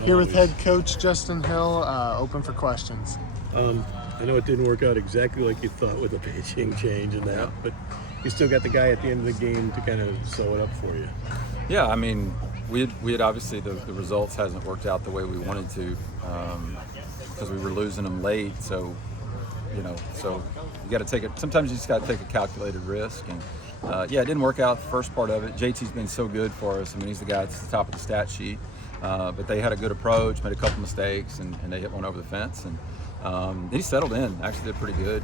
Here with head coach Justin Hill, open for questions. I know it didn't work out exactly like you thought with the pitching change and that, but you still got the guy at the end of the game to kind of sew it up for you. Yeah, I mean, we had obviously the results hasn't worked out the way we wanted to because we were losing them late. So you got to take it. Sometimes you just got to take a calculated risk. And it didn't work out the first part of it. JT's been so good for us. I mean, he's the guy that's the top of the stat sheet. But they had a good approach, made a couple mistakes, and they hit one over the fence. And he settled in. Actually, did pretty good.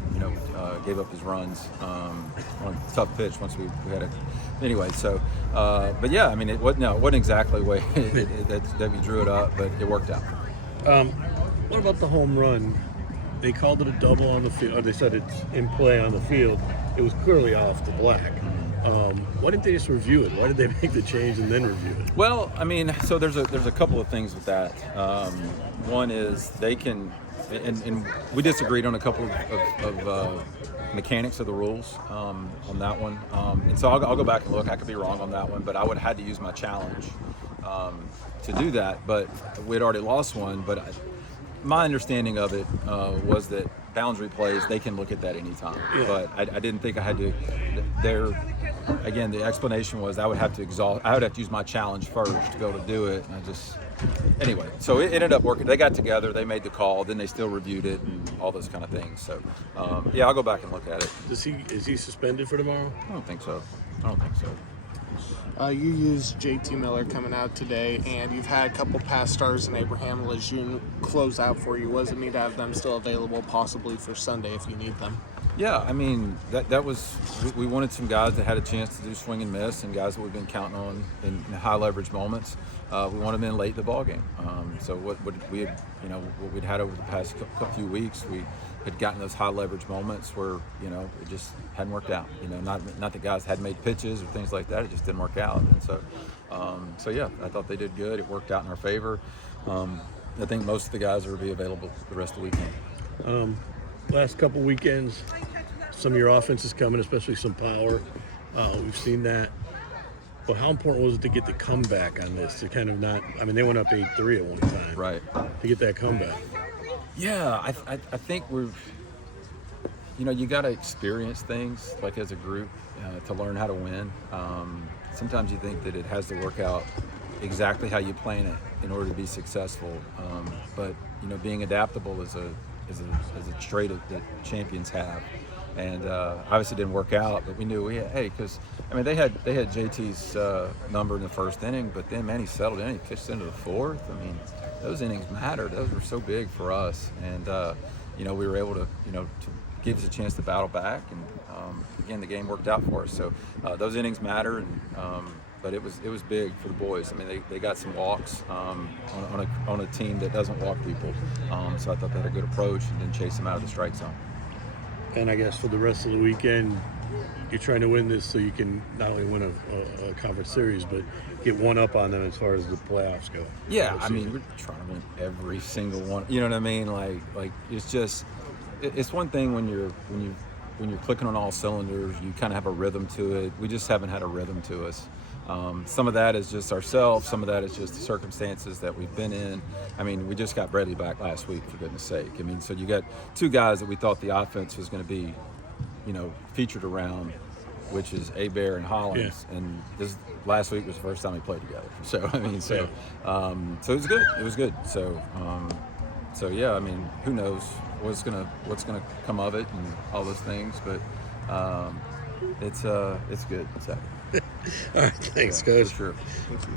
Gave up his runs on a tough pitch once we had it. Anyway, so but yeah, I mean, it wasn't exactly the way that we drew it up, but it worked out. What about the home run? They called it a double on the field, or they said it's in play on the field. It was clearly off the black. Why didn't they just review it? Why did they make the change and then review it? Well, I mean, so there's a couple of things with that. One is they can, and we disagreed on a couple of mechanics of the rules on that one. And so I'll go back and look. I could be wrong on that one, but I would have had to use my challenge to do that. But we'd already lost one. But my understanding of it was that boundary plays, they can look at that anytime. Yeah. But I didn't think I had to. Again, the explanation was I would have to use my challenge first to be able to do it. And anyway, so it ended up working. They got together, they made the call, then they still reviewed it and all those kind of things. So I'll go back and look at it. Is he suspended for tomorrow? I don't think so. You used JT Miller coming out today, and you've had a couple past stars in Abraham Lejeune close out for you. Was it neat to have them still available possibly for Sunday if you need them? Yeah, I mean, that was we wanted some guys that had a chance to do swing and miss, and guys that we've been counting on in high leverage moments. We wanted them in late in the ball game. So what we'd had over the past few weeks, we had gotten those high leverage moments where it just hadn't worked out. Not that guys hadn't made pitches or things like that. It just didn't work out. And so yeah, I thought they did good. It worked out in our favor. I think most of the guys will be available the rest of the weekend. Last couple weekends, some of your offense is coming, especially some power. We've seen that. But how important was it to get the comeback on this? To kind of they went up 8-3 at one time. Right. To get that comeback. Yeah, I think you got to experience things like as a group to learn how to win. Sometimes you think that it has to work out exactly how you plan it in order to be successful. But being adaptable is a trait that champions have, and obviously didn't work out. But we knew because they had JT's number in the first inning, but then he settled in. He pitched into the fourth. I mean, those innings mattered. Those were so big for us, and we were able to give us a chance to battle back. And again, the game worked out for us. So those innings matter, and but it was big for the boys. I mean, they got some walks on a team that doesn't walk people. So I thought they had a good approach and then chase them out of the strike zone. And I guess for the rest of the weekend, you're trying to win this so you can not only win a conference series, but get one up on them as far as the playoffs go. Yeah, I mean, we're trying to win every single one. You know what I mean? Like it's just it's one thing when you're clicking on all cylinders, you kind of have a rhythm to it. We just haven't had a rhythm to us. Some of that is just ourselves. Some of that is just the circumstances that we've been in. I mean, we just got Bradley back last week, for goodness sake. I mean, so you got two guys that we thought the offense was going to be, featured around, which is Abear and Hollins. Yeah. And this last week was the first time we played together. So I mean, so it was good. It was good. So yeah, I mean, who knows what's gonna come of it and all those things, but it's good. It's happening. All right, thanks, Coach. For sure. Thank you.